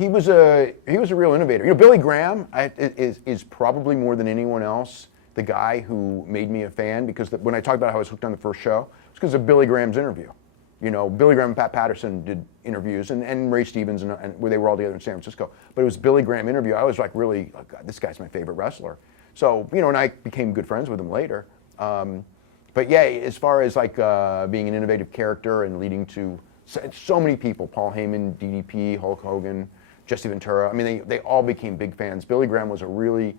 He was a real innovator. You know, Billy Graham is probably more than anyone else the guy who made me a fan, because when I talked about how I was hooked on the first show, it's because of Billy Graham's interview. You know, Billy Graham and Pat Patterson did interviews, and Ray Stevens, and where they were all together in San Francisco. But it was Billy Graham interview. I was like, really, oh God, this guy's my favorite wrestler. So, you know, and I became good friends with him later. But yeah, as far as like being an innovative character and leading to so many people, Paul Heyman, DDP, Hulk Hogan, Jesse Ventura, I mean, they all became big fans. Billy Graham was a really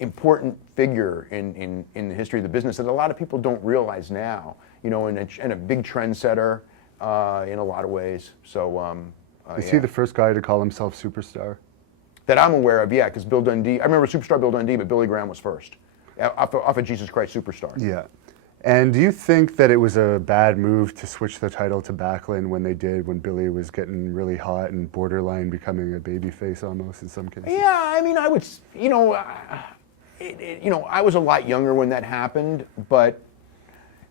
important figure in the history of the business that a lot of people don't realize now, you know, and a big trendsetter in a lot of ways. So, is he the first guy to call himself superstar? That I'm aware of, yeah, because Bill Dundee, I remember Superstar Bill Dundee, but Billy Graham was first, off of Jesus Christ Superstar. Yeah. And do you think that it was a bad move to switch the title to Backlund when they did, when Billy was getting really hot and borderline becoming a babyface almost in some cases? Yeah, I mean, I would, you know, I was a lot younger when that happened, but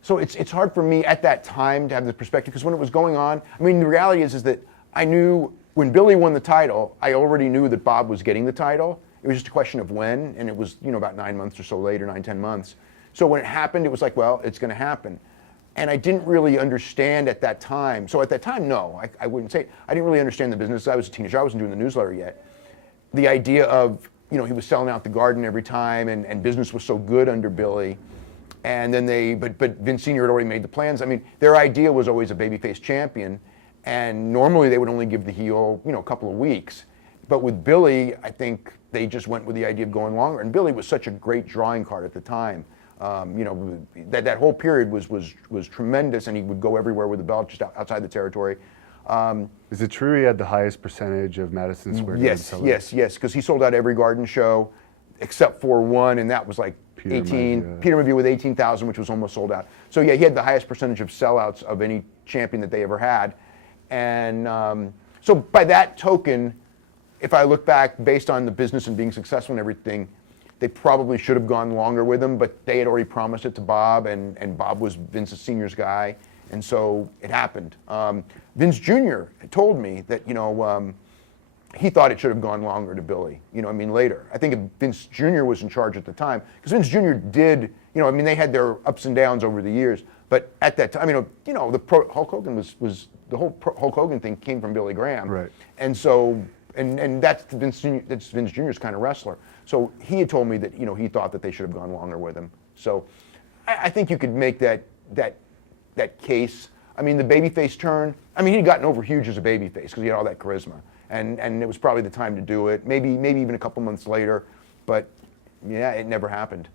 so it's hard for me at that time to have the perspective, because when it was going on, I mean, the reality is that I knew when Billy won the title, I already knew that Bob was getting the title. It was just a question of when, and it was, you know, about 9 months or so later, 9-10 months. So when it happened, it was like, well, it's going to happen. And I didn't really understand at that time. So at that time, no, I wouldn't say. I didn't really understand the business. I was a teenager. I wasn't doing the newsletter yet. The idea of, you know, he was selling out the Garden every time, and business was so good under Billy. And then but Vince Sr. had already made the plans. I mean, their idea was always a babyface champion. And normally they would only give the heel, you know, a couple of weeks. But with Billy, I think they just went with the idea of going longer. And Billy was such a great drawing card at the time. You know, that whole period was tremendous, and he would go everywhere with the belt, just outside the territory. Is it true he had the highest percentage of Madison Square Garden sellouts? Yes, because he sold out every Garden show except for one, and that was like Peter Mayview with 18,000, which was almost sold out. So yeah, he had the highest percentage of sellouts of any champion that they ever had. And so by that token, if I look back based on the business and being successful and everything, they probably should have gone longer with him, but they had already promised it to Bob, and Bob was Vince Sr.'s guy, and so it happened. Vince Jr. told me that, you know, he thought it should have gone longer to Billy, you know, I mean, later. I think if Vince Jr. was in charge at the time, because Vince Jr. did, you know, I mean, they had their ups and downs over the years, but at that time, you know, Hulk Hogan was the whole Hulk Hogan thing came from Billy Graham. Right. And so, and that's Vince Jr.'s kind of wrestler. So he had told me that, you know, he thought that they should have gone longer with him. So I think you could make that case. I mean, the babyface turn, I mean, he'd gotten over huge as a babyface because he had all that charisma. And it was probably the time to do it, maybe even a couple months later. But yeah, it never happened.